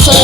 Say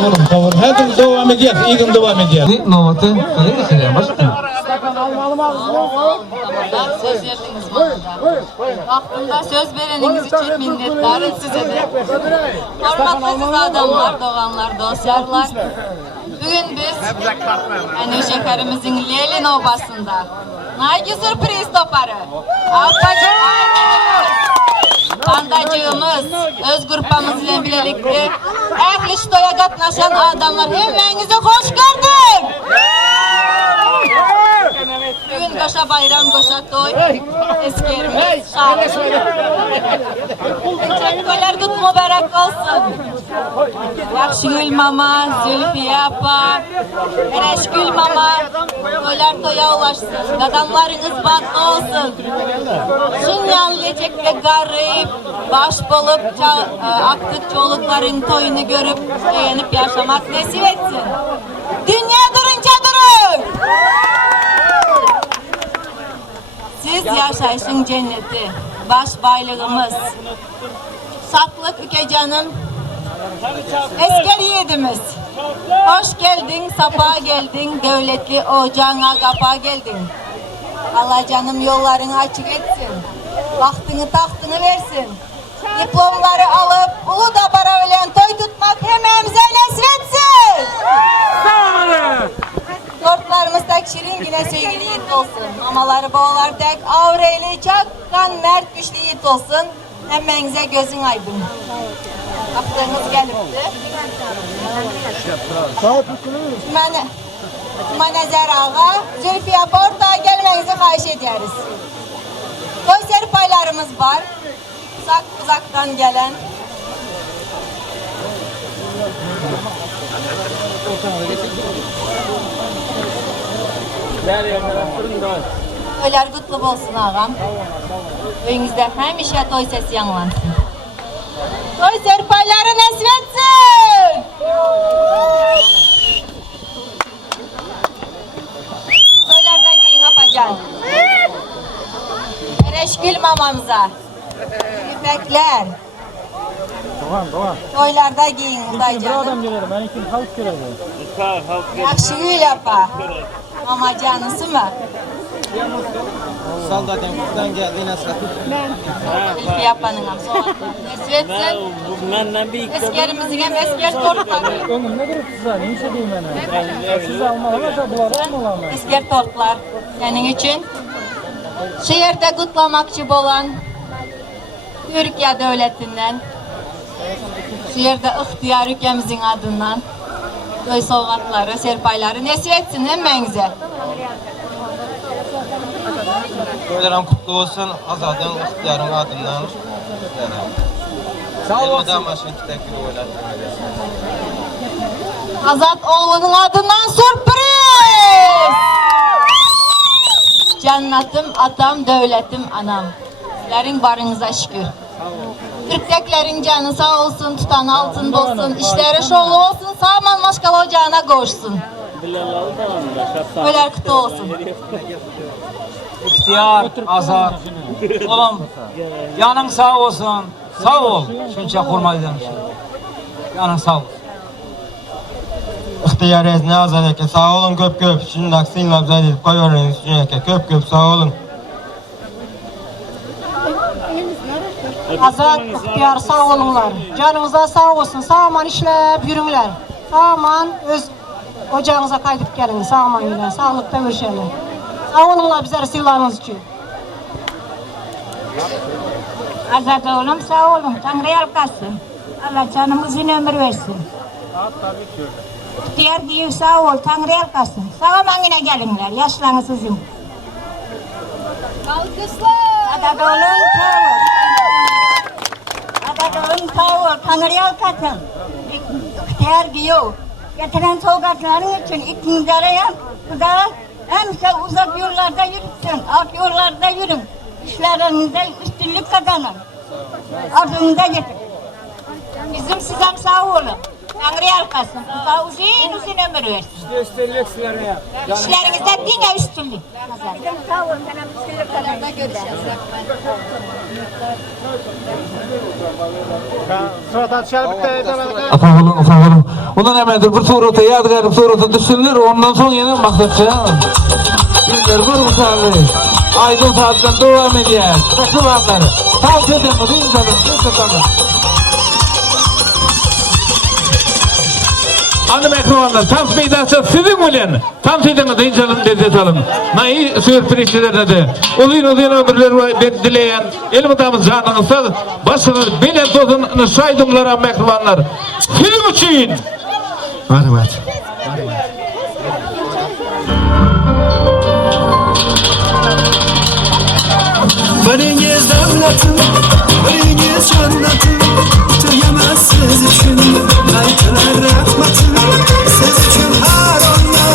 olun. Her gün devam ediyor. İyi gün devam ediyor. Novatı öyle düşünüyorum. Başka. Söz verdiniz bana da. Vaktinde söz vereniniz için minnettarım size de. Hormatlı adamlar, doğanlar, dostlarlar. Bugün biz hani şekerimizin Leyli Novası'nda Nagi sürpriz toparı. Bandacığımız, öz grupamız ile birlikte Ehlişto'ya katlaşan adamlar hemmenize hoş geldin. Bugün koşa bayram, koşa toy, eskerimiz, şarkı. Teşekkürler, kut mübarek olsun. Yakşıgül mama, Zülfiye apa, Ereşgül mama, toylar toya ulaşsın, adamlarınız batlı olsun. Şunyan lecekte garip, baş bulup, aktık çolukların toyunu görüp, beğenip yaşamak nasip etsin. Dünya durunca durun! Siz yaşayışın cenneti, baş baylığımız. Saklık üke canım, esker yiğidimiz. Hoş geldin, safa geldin, devletli ocağına kapa geldin. Allah canım yollarını açık etsin, vaktini tahtını versin. Diplomları alıp Uludağ Baravelen toy tutmak hemimize nasip etsin. Tortlarımızda şirin yine sevgili yiğit olsun. Mamaları boğalar tek avreli çakkan mert güçlü yiğit olsun. Hemmenize gözün aydın. Aklınız gelipti. Manezer ağa, Zülfiye ortağa gelmenizi xahiş ederiz. Toy serpaylarımız var. Uzaktan gelen. Toylar kutlu olsun ağam. Önünüzde hemşe toy sesi yanlansın. Toy serpayları nasip etsin. Toylarda giyin apacan. Ereşgül mamamıza. İpekler. Toylarda giyin dayıcanım. Yakşıgül yapa. Mama canısı mı? Saldadan buradan geldi nasıl? Zülfiye yapanın amsa. Nasip etsin. Eskerimizin hem esker tortları. Önümde durup size ne işe diyeyim ben? Siz almalamasa bu ara almalamaz. Esker tortlar. Senin için şehirde kutlamakçı olan Türkiye devletinden, şehirde ihtiyar ülkemizin adından toy sovgatları, serpayları nasip etsin hemmenize. Toylarım kutlu olsun, Azad'ın ihtiyarın adından. Sağ olun. Azat oğlunun adından sürpriz! Cennetim, atam, devletim, anam. Sizlerin varınıza şükür. Türkteklerin canı sağ olsun, tutan altında olsun, işleri şolu olsun, sağman maşkal ocağına koşsun. Öler kutu olsun. İhtiyar, Azat, oğlum yanın sağ olsun, sağ ol. Şunca kurmaydan yanın sağ olsun. İhtiyar ezni Azad eke, sağ olun köp. Şimdi aksini labzad edip koyuyorsunuz üstüne eke, köp sağ olun. Azat, ihtiyar sağ olunlar. Canınıza sağ olsun. Sağman işlep yürünler. Sağman öz ocağınıza kaydıp gelin. Sağman yürüyen. Sağlıkta görüşelim. Sağ olunlar bizlere silahınız için. Azat oğlum sağ olun. Tanrı yalkasın. Allah canımızın ömür versin. İhtiyar diyor sağ ol. Tanrı yalkasın. Sağman yine gelinler. Yaşlanı sizin. Azat oğlum sağ ol. Adadığın sağ ol, Tanrı yalkasın. İhtiyar diyor, getiren soğukatların için ikiniz arayan, bu da hemse uzak yollarda yürütsün, alt yollarda yürün. İşlerinizde üstünlük kazanın. Arzunuza getirin. Bizim sizem sağ olun. Tanrı yalkasın, size uzun ömür versin. İşlerinizde yine üstünlük. Bizim sağ olun, sana üstünlük kazanın. Görüşürüz. Ata oğlum. Ondan hemendir bir surata yadgar bir surata düşsünler, ondan sonra yine maksatça. Bizler bir misalı. Aydın saatten devam ediyor. Bekliyorlar. Tavsiye edin mi? İnsanın. Hanım ekranlar, tam meydası sizin bilen. Tam sizin de inşallah lezzet alın. Nayi sürprizlerine de. Uzun ömürler dileyen, elim adamın canınızda başınız belen tozunu saydımlara mekruvanlar. Film için. Rahmet. Biriniz devletim, biriniz cennetim. Tüyemez siz için, aytılar rahmetim. Siz için her anda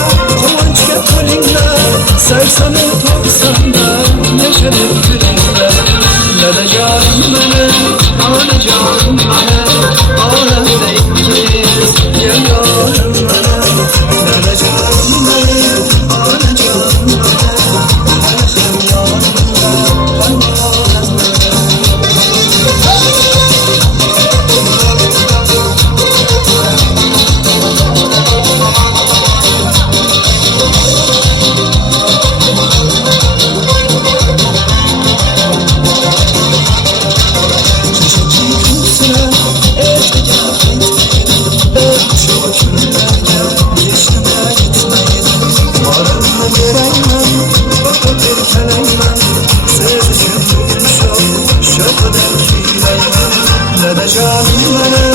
kuvunç getirinler. 80'i 90'da neşenin gülünler. Ne de canım benim, ne canım benim. Alemde ikimiz, yanıyorum benim. Ne de canım benim, ne canım benim. Aleyhim yanımda. Canım benim